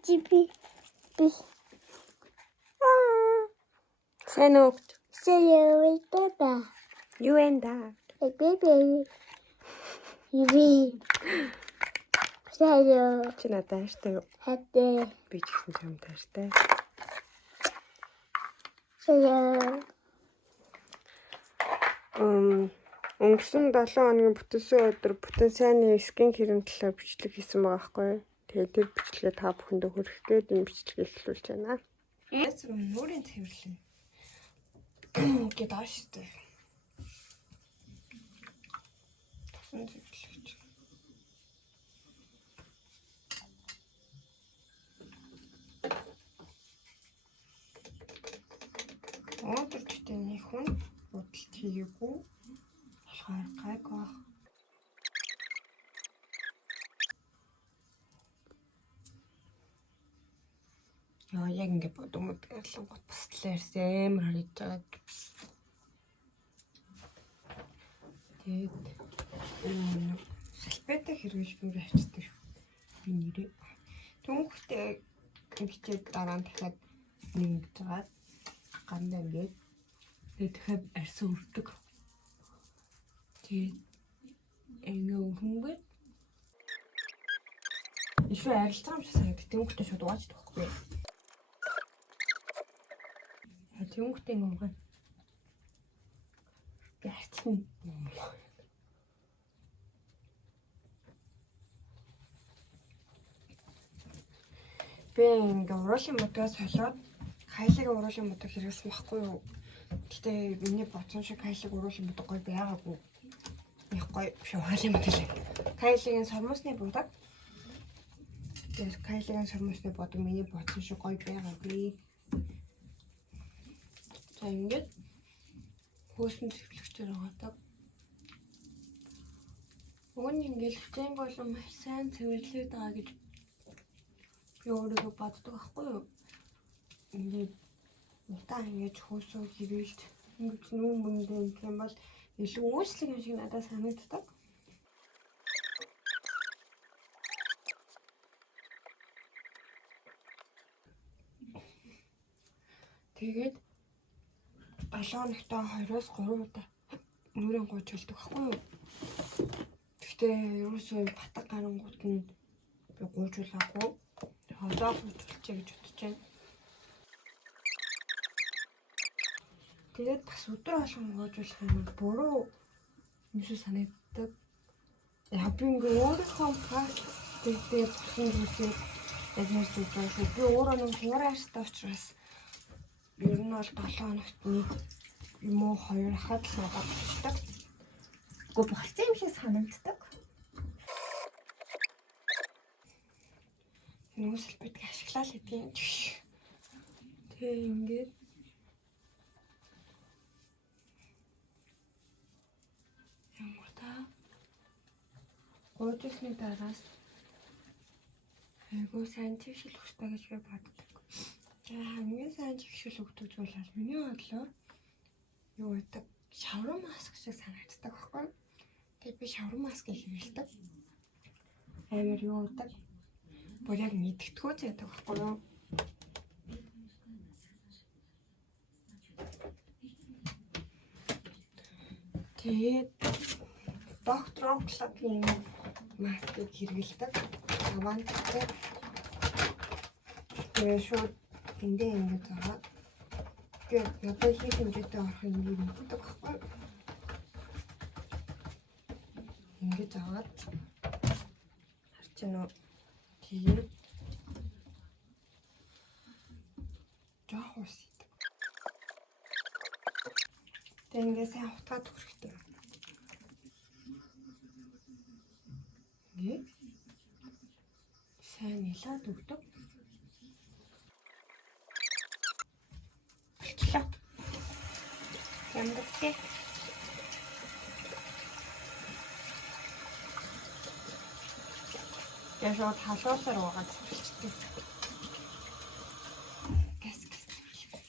Чипи. Сайн уу? Сэлэвэлтэта. Юу вэ да? Бэбэ. Иви. Сэлэ. Чи надад хайртай юу? Хатэ. Би ч гэсэн чамд хайртай. Сэлэ. Өнгөрсөн 7 хоногийн бүтэнсэн өдөр бүтэн сайнны скин хэрэг талаар бичлэг хийсэн байгаа байхгүй юу? Тэгээд тэр бичлэгээ та бүхэндээ хүргэх гээд энэ бичлэгийг эхлүүлж байна. Эсрэг нүрийн цэвэрлэн. Гэт ааштай. Тасан цэвэрлэж. Өнөөдөр гэхдээ нэг хүн бодолт хийгээгүй. Болохоор гайг баг. Яа яг ингэ бодомод гэрлэнгот бас талаарс амар харагдаж байгаа. Тэгээд салбетаа хэрэгж нүрэ авчдаг шүү. Би нэрээ. Түнхтэй бичээд дараа нь дахиад нэг жагаад гандаа ингээд дахиад арьсан өрдөг. Тэгээд ингээ хөнгөд ишээ арилцсан юм шиг санагдав. Түнхтэй шууд угаачдаг байхгүй. Түнхтэй ингээ гэрчэн. Би ингээ уруулын модоос солиод хайлаг уруулын модог хэрэгсэн байхгүй юу? Гэтэ миний бодсон шиг хайлаг уруулын модог гоё байгаагүй. Их гоё биш уруулын модог л. Хайлагын сормосны будаг. Тэгээд хайлагын сормосны будаг миний бодсон шиг гоё байгаагүй. За ингээд хөөсөн цэвэрлэгчээр байгаадаг. Уг нь ингээд хичээн болон маш сайн цэвэрлээд байгаа гэж би өөрийгөө боддог байхгүй юу? Ингээд удаан ингэж хөөсөө хэрэлж ингэж нүүн мөндөө гэх юм бол илүү үүслэг юм шиг надад санагддаг. Тэгээд 7 хоногтой 2-оос 3 удаа нүрэн гуйжулдаг байхгүй юу? Гэхдээ ерөөсөө батг гарангууд нь би гуйжуулаагүй. Одоо гуйжуулчих гэж бодож байна. Тэгээд бас өдөр болгон гуйжуулах юм буруу юм шиг санагддаг. Яг би ингээ өөрийнхөө практикээр болсон зүйлээ яг ярьж байгаа шүү. Би өөрөө нэг хуурайштай учраас ер нь бол 7 хоногт нэг юм уу 2 хахад л надад болчихдаг. Гэхдээ болцсон юм шиг санагддаг. Нүсэл бидгийг ашиглаа л гэдэг юм. Тэгээ ингээд ямар та гуйжсны дараас айгуу сайн твшил өгсдөө гэж би боддог. Тэгээ хамгийн сайн твшил өгдөг зүйл бол миний бодлоор юу гэдэг шаврын маск шиг санагддаг байхгүй. Тэгээ би шаврын маскыг хэрэглэдэг. Амар юу гэдэг бүр яг мэдгэдэггүй зайдаг байхгүй юу? Тэгээд доктор Оклагийн маскыг хэрэглэдэг. Аванттай. Тэгээ шууд ингээд байгаа. Тэгээд надад хийх хэмжээтэй орох юм мэддэг байхгүй. Ингээд аваад харж байна уу? Тэгээд жоох ус идэг. Тэгээд ингээд сайн хутгаад хүрхтэй. Ингээд сайн нэлээд өгдөг. Болчлоо. Ямдагтэй. Яг шууд халуусаар угаад цэвэрлжтэй. Газ цэвэрлэх.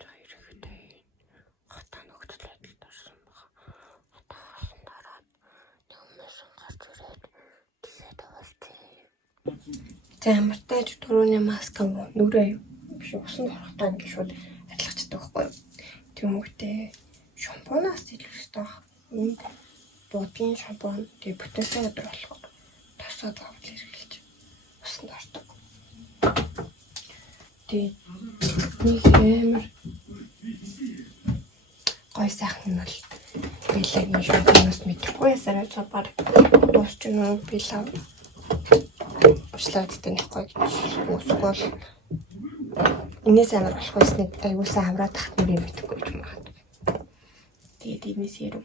За ирэхдээ хатаа нөхцөл байдалд орсон байгаа. Хатаа орсон дараа За амартай ч түрүүний маска нүрээ биш усан дорохтой ингэ шууд адилгачдаг байхгүй юу. Тэмүүгтэй шампунаас илүүстэй баг. Энд будгийн шампунь тэгээ бүтэнсэн өдөр болохоор тосоод авч хэрэглэж усан дордог. Тэгээ нэг амар гой сайхан нь бол Беллагийн шампунаас мэдэхгүй ясараа цагаар дуусч нөө Беллаг уучлаадтай нэхгүй гэж үсгүүл энэс амар болох байсныг аюулсаа авраад тахт нэр мэдэхгүй юм байна. Тэгээд энэс яруу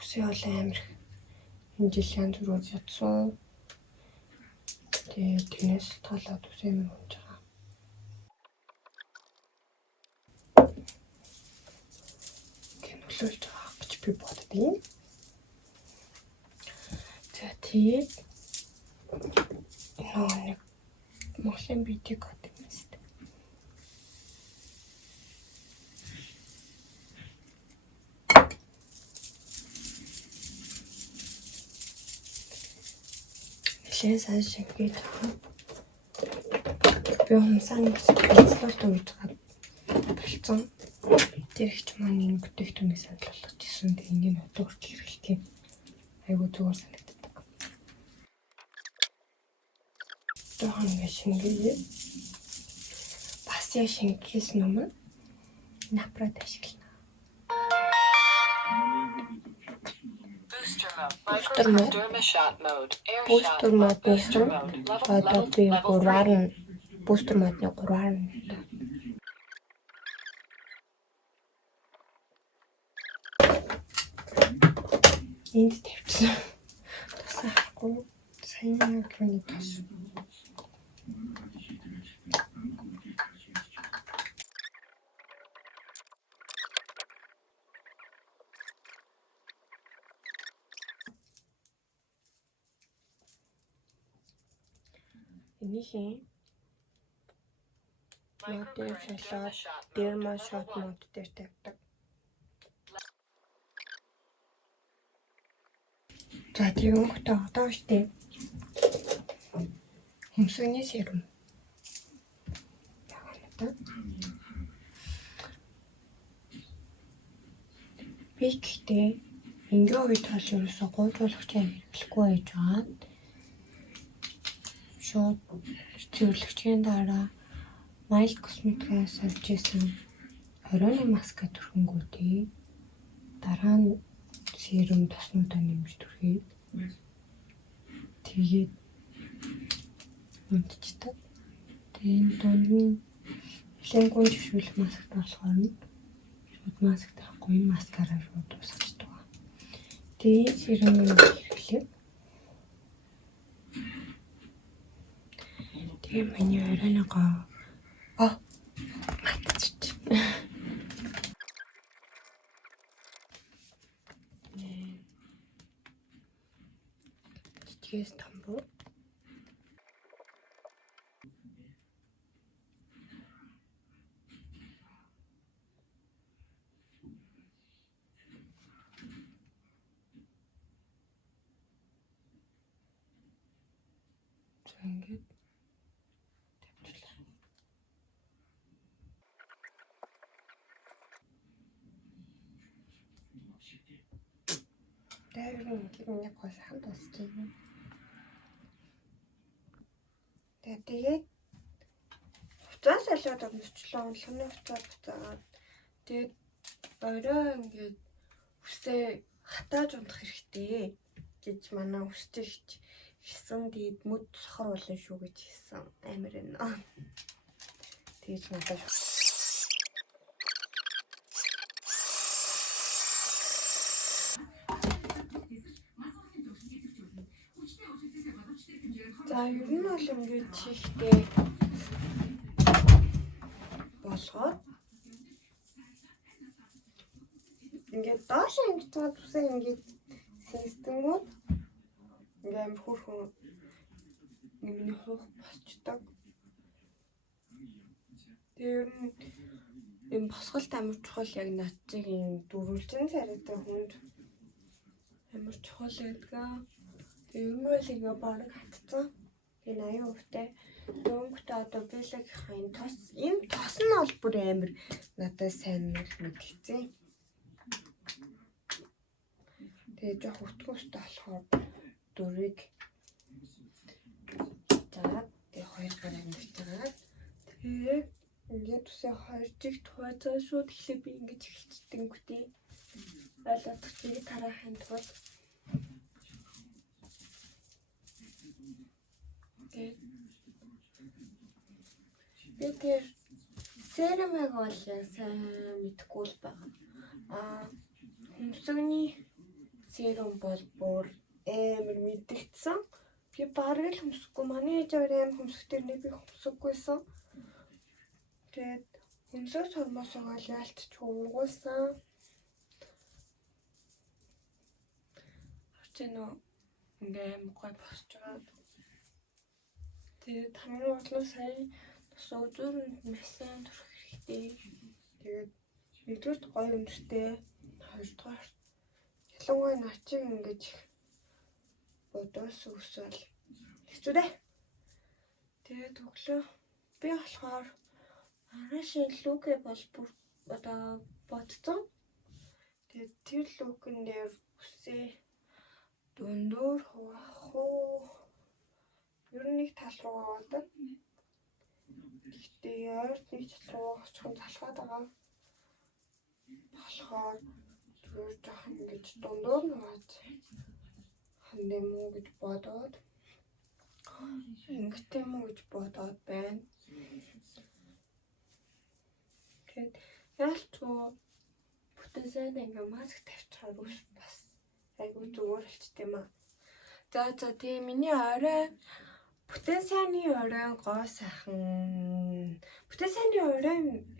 үсээ бол амар энэ жил янз бүр ядсан. Тэгээд тэрнээс талаад үсээ амар унж байгаа. Нөлөөлж байгаа гэж би боддгийн. За тэгээд нэг Монголын битик код юм шүү дээ. Нэлээд сайн шингээж байгаа. Би humsaan хэвчээ үйж байгаа болцсон. Тэр их ч маань энэ бүтээгдэхүүнийг санал болгож ирсэн. Тэгээ ингээд одоо хүртэл хэрэглэдэг. Айгуу зүгээр санагддаг. Тохон ингээд шингээ. Бас яа шингээс өмнө напрад ашиглана. Booster mode одоо би 3-аар нь booster mode-ны 3-аар нь энд тавьчихсан. Тасахгүй сайн гүний тас. Энийхээ модын салаад дерма шот мод дээр тавьдаг. За тийм хөтө одоо штэ. Humsаны серум. Би гэхдээ ингээ үед бол ерөөсө гойжуулагчаа хэрэглэхгүй байж байгаа. Шууд зөвлөгчийн дараа Mild Cosmetics-аас авч ирсэн оройн маска төрхөнгүүтэй дараа нь серум тоснуудаа нэмж түрхээд тэгээд унтчихдаг. Тэгээд дунд нь хилэнгүй зөвшөөрөх маск болохоор нь шууд маск тавихгүй энэ маскараа шууд дуусчихдаг. Тэгээд серум хэрэглэв. Тэгээд миний оройногоо матчих. Чичгээс тамбуу. Ингээд тавьчихлаа. Дайрын нэг гоо сайхан дуусчихсан. Тэгээд хуцаас олоод өмсчлөө. Лхны хуцаа буцаагаад тэгээд орой ингээд үсээ хатааж унтах хэрэгтэй гэж манай үстэйч хэлсэн. Тэгээд мүд сохор болно шүү гэж хэлсэн. Амар энэ. Тэгж надад за ер нь бол ингээд чихтэй болгоод ингээд доош ингэж цаад үсээ ингээд системүүд ингээд амар хөөрхөн миний хуух босчдаг. Тэр энэ босголт амар чухал яг нацгийн дөрвөлжин царайтай хүнд амар чухал байдаг. Тэгээ ер нь бол ингээ бараг хатцсан. Тэгээ 80%-тай. Өнгөтэй одоо биологийнхаа энэ тос нь бол бүр амар надад сайн мэдгэцэн. Тэгээ жоох өтгөөстэй болохоор дөрвийг заад тэгээ 2 гараа нэрчээд тэгээ ингээд үсээ 2 жигт хуваацаа шууд эхлээ би ингэж эхэлчихдэнгүүтээ ойлгох зэрэг тараахын тулд би тэр серамыг бол сайн мэдгүй л байгаа. Хөмсгний серум бол бүр амар мэдгэцсэн. Би бараг л хөмсөхгүй. Манай ээж аваар амар хөмсгтэр нэг би хөмсөхгүйсэн. Тэгээд хөмсөх сормосоо ялтч уугуулсан. Орчно ингээ амар гой босч байгаа. Тэгээд хамгийн гол нь сая сууზуур мэсэн төрөх хэрэгтэй. Тэгээд нэгдүгээр гоё өндөртэй, хоёрдугаар ялангуяа начин ингэж бодоос өсвөл хэцүү дээ. Тэгээд өглөө би болохоор арашин лүкэ бол бүр одоо бодцсон. Тэгээд тэр лүкэн дээр үсээ дундуур хуваах уу? Ер нь нэг тал руу аваад. Гэхдээ яард нэг тал руу очихын залхаад байгаа. Болохоор зүгээр жоох ингэж дундуур нь аваад хандем уу гэж бодоод ингэтэй мүү гэж бодоод байна. Тэгээд ялцгүй бүтэн сайн ингээ маск тавьчихаар үс бас айгүй зүгээр болчтой юм аа. За тийм миний орой бүтэн сайнны орой гоо сайхан. Бүтэн сайнны орой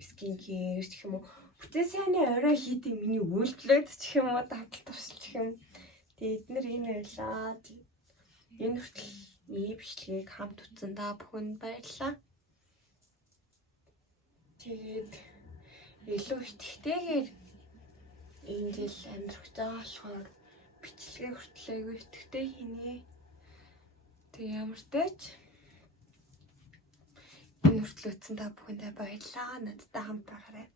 скинкер гэх юм уу? Бүтэн сайнны орой хийдэг миний үйлдэлүүд гэх юм уу? Давтал тусалж гэх юм. Тэгээд эднэр энэ байлаа. Энэ хүртэл миний бичлэгийг хамт үзсэн та бүхэнд баярлалаа. Тэгээд илүү итгэвтэйгээр энэ жил амьдрах байгаа болохоор бичлэгээ хүртэл айгүй итгэвтэй хийнэ. Тэг ямар ч тач энэ хүртэл үзсэн та бүхэндээ баярлалаа. Надтай хамт байгаарай.